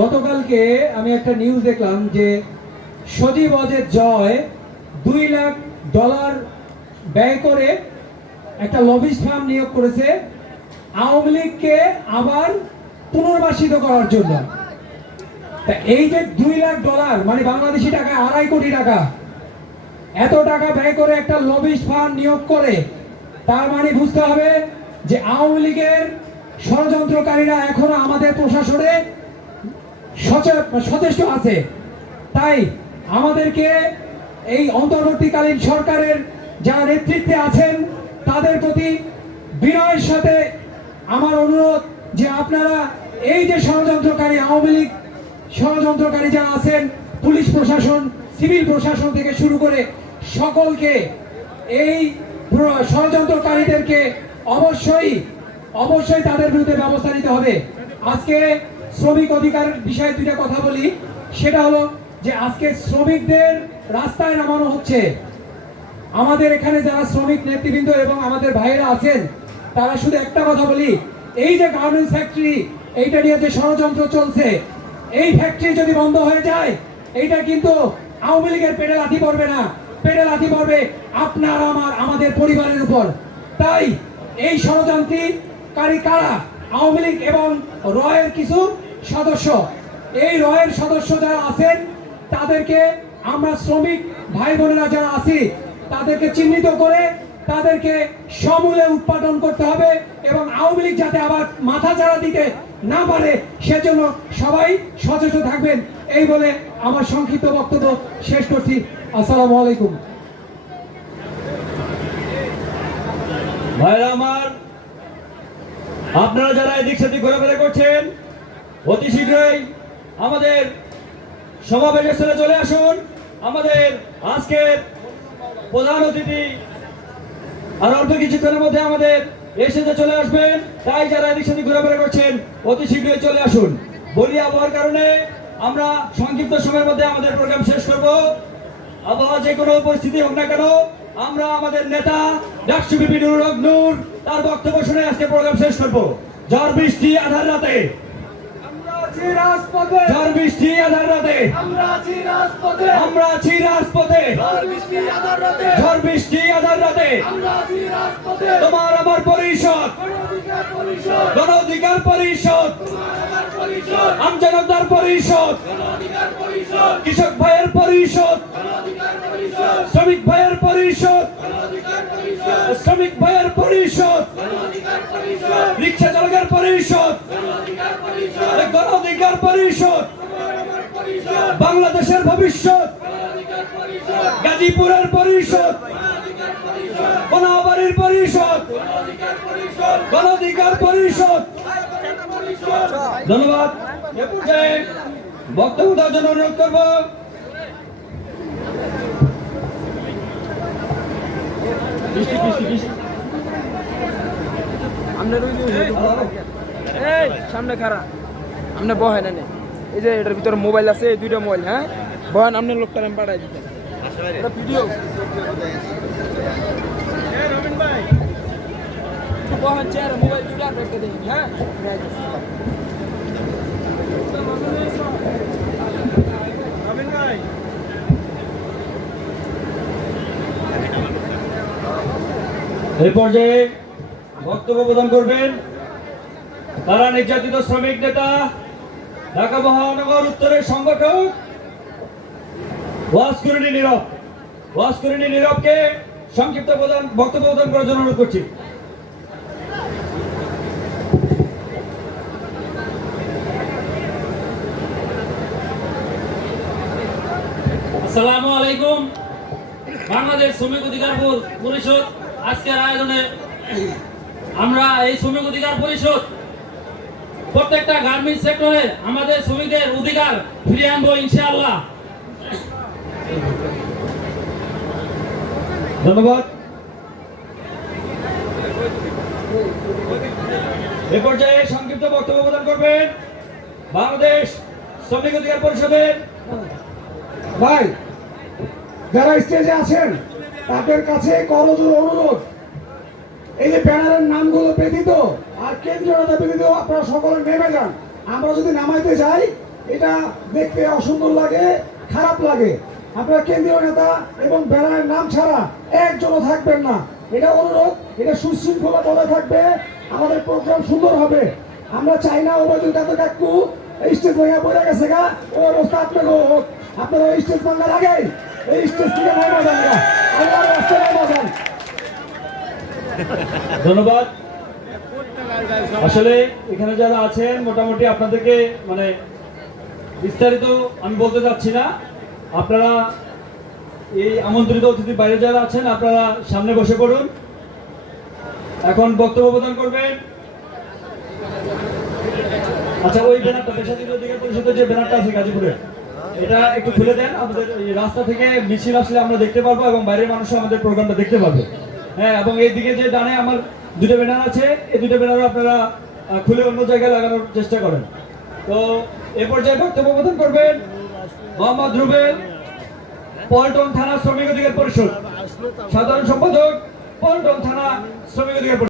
গতকালকে আমি একটা নিউজ দেখলাম যে সজীব অজের জয় $2 লাখ ব্যয় করে একটা লবিস্ট ফার্ম নিয়োগ করেছে আওয়ামী লীগকে আবার পুনর্বাসিত করার জন্য। তা এই যে $2 লাখ মানে বাংলাদেশি টাকা 2.5 কোটি টাকা, এত টাকা ব্যয় করে একটা লবিস্ট ফার্ম নিয়োগ করে, তার মানে বুঝতে হবে যে আওয়ামী লীগের ষড়যন্ত্রকারীরা এখনো আমাদের প্রশাসনে সচেষ্ট আছে। তাই আমাদেরকে এই অন্তর্বর্তীকালীন সরকারের যারা নেতৃত্বে আছেন তাদের প্রতি বিনয়ের সাথে আমার অনুরোধ যে আপনারা এই যে ষড়যন্ত্রকারী আওয়ামী লীগ ষড়যন্ত্রকারী যারা আছেন, পুলিশ প্রশাসন, সিভিল প্রশাসন থেকে শুরু করে সকলকে, এই ষড়যন্ত্রকারীদেরকে অবশ্যই তাদের বিরুদ্ধে ব্যবস্থা নিতে হবে। আজকে শ্রমিক অধিকার বিষয়ে দুইটা কথা বলি। সেটা হলো যে আজকে শ্রমিকদের রাস্তায় নামানো হচ্ছে। আমাদের এখানে যারা শ্রমিক নেতৃবৃন্দ এবং আমাদের ভাইয়েরা আছেন, তারা শুধু একটা কথা বলি, এই যে গার্মেন্টস ফ্যাক্টরি, এইটা নিয়ে যে ষড়যন্ত্র চলছে, এই ফ্যাক্টরি যদি বন্ধ হয়ে যায়, এইটা কিন্তু আওয়ামী লীগের পেটে লাথি পড়বে না, পেটে লাথি পড়বে আপনার আমাদের পরিবারের উপর। তাই এই ষড়যন্ত্রকারী কারা? আওয়ামী লীগ এবং রয়ের কিছু সদস্য। এই রয়ের সদস্য যারা আছেন তাদেরকে আমরা শ্রমিক ভাই বোনেরা যারা আছি তাদেরকে চিহ্নিত করে তাদেরকে সমূলে উৎপাদন করতে হবে এবং আওয়ামী লীগ যাতে আবার মাথা চাড়া দিতে না পারে সেজন্য সবাই সচেষ্ট থাকবেন। এই বলে আমার সংক্ষিপ্ত বক্তব্য শেষ করছি। আসসালামু আলাইকুম। ভাইরা আমার, আপনারা যারা এদিক সেদিক ঘোরাফেরা করছেন, অতি শীঘ্রই আমাদের সমাবেশের স্থলে চলে আসুন। আমাদের আজকের প্রধান অতিথি আর অল্প কিছুক্ষণের মধ্যে আমাদের এসে চলে আসবেন। তাই যারা এদিক সেদিক ঘোরাফেরা করছেন অতি শীঘ্রই চলে আসুন। বলি আবহাওয়ার কারণে আমরা সংক্ষিপ্ত সময়ের মধ্যে আমাদের প্রোগ্রাম শেষ করব। আবহাওয়া যে কোনো পরিস্থিতি হোক না কেন, আমরা আমাদের নেতা ডাকসু বিপি নুরুল হক নূর তার বক্তব্য শুনে আজকে প্রোগ্রাম শেষ করব। ঝড় বৃষ্টি আধার রাতে, ঝড় বৃষ্টি আধার রাতে আমরা আছি রাজপথে, ঝড় বৃষ্টি আধার রাতে তোমার আমার পরিষদ, গণ অধিকার পরিষদ, আমজনতার পরিষদ, কৃষক ভাইয়ের পরিষদ, শ্রমিক ভাইয়ের পরিষদ, শ্রমিক ভাইয়ের পরিষদ, রিক্সা চালকের পরিষদ, গণ অধিকার পরিষদ, বাংলাদেশের ভবিষ্যৎ, গাজীপুরের পরিষদ, কোনাবাড়ির পরিষদ, গণ অধিকার পরিষদ। ধন্যবাদ। বক্তব্য দেওয়ার জন্য অনুরোধ করব সামনে খারা আপনি বহেন এনে, এই যে এটার ভিতরে মোবাইল আছে, দুইটা মোবাইল। হ্যাঁ বহেন, আপনি লোকটা আমি পাঠাই দিতেন ভিডিও বহেন, চেয়ার মোবাইল দুইটা রেখে দিন। হ্যাঁ এই পর্যায়ে বক্তব্য প্রদান করবেন তারা নির্যাতিত শ্রমিক নেতা, ঢাকা মহানগর উত্তরের সংগঠক ওয়াসকরণী নীরবকে সংক্ষিপ্ত বক্তব্য প্রদান করার জন্য অনুরোধ করছি। আসসালামু আলাইকুম। বাংলাদেশ শ্রমিক অধিকার পরিষদ আজকের আয়োজনে আমরা এই শ্রমিক অধিকার পরিষদ প্রত্যেকটা গার্মেন্টস সেক্টরে আমাদের শ্রমিকদের অধিকার ফিরিয়ে আনবো ইনশাআল্লাহ। ধন্যবাদ। এ পর্যায়ে সংক্ষিপ্ত বক্তব্য প্রদান করবেন বাংলাদেশ শ্রমিক অধিকার পরিষদের ভাই যারা স্টেজে আছেন তাদের কাছে করজোড় অনুরোধ, এই যে ব্যানারের নামগুলো ব্যতীত আর কেন্দ্রীয় নেতা ব্যতীত আপনারা সকলে নেমে যান। আমরা যদি নামাইতে যাই এটা দেখতে অসুন্দর লাগে, খারাপ লাগে। আপনারা কেন্দ্রীয় নেতা এবং ব্যানারের নাম ছাড়া একজনও থাকবেন না, এটা অনুরোধ। এটা সুশৃঙ্খলা বজায় থাকবে, আমাদের প্রোগ্রাম সুন্দর হবে। আমরা চাই না ওবায়দুল কাদের কাকু স্টেজ ভেঙে পড়ে গেছে গা, ওই অবস্থা আপনাকে হোক। আপনারা ওই স্টেজ ভাঙার আগেই এই স্টেজ থেকে নামা যান গা, আল্লাহর রাস্তায় নামা যান। ধন্যবাদ। আসলে এখানে যারা আছেন মোটামুটি আপনাদেরকে মানে বিস্তারিত আমি বলতে চাচ্ছি না। আপনারা এই আমন্ত্রিত অতিথির বাইরে যারা আছেন আপনারা সামনে বসে পড়ুন, এখন বক্তব্য প্রদান করবেন। আচ্ছা, ওই ব্যানারটা পেশাজীবী অধিকার পরিষদের যে ব্যানারটা আছে গাজীপুরে, এটা একটু খুলে দেন। আমাদের এই রাস্তা থেকে মিছিল আসলে আমরা দেখতে পারবো এবং বাইরের মানুষও আমাদের প্রোগ্রামটা দেখতে পারবে। হ্যাঁ, এবং এইদিকে যে ডানে আমার দুটো ব্যানার আছে, এই দুটো ব্যানারও আপনারা খুলে অন্য জায়গায় লাগানোর চেষ্টা করেন। তো এ পর্যায়ে বক্তব্য প্রদান করবেন মোহাম্মদ রুবেল, পল্টন থানা শ্রমিক অধিকার পরিষদ, সাধারণ সম্পাদক, পল্টন থানা শ্রমিক অধিকার পরিষদ।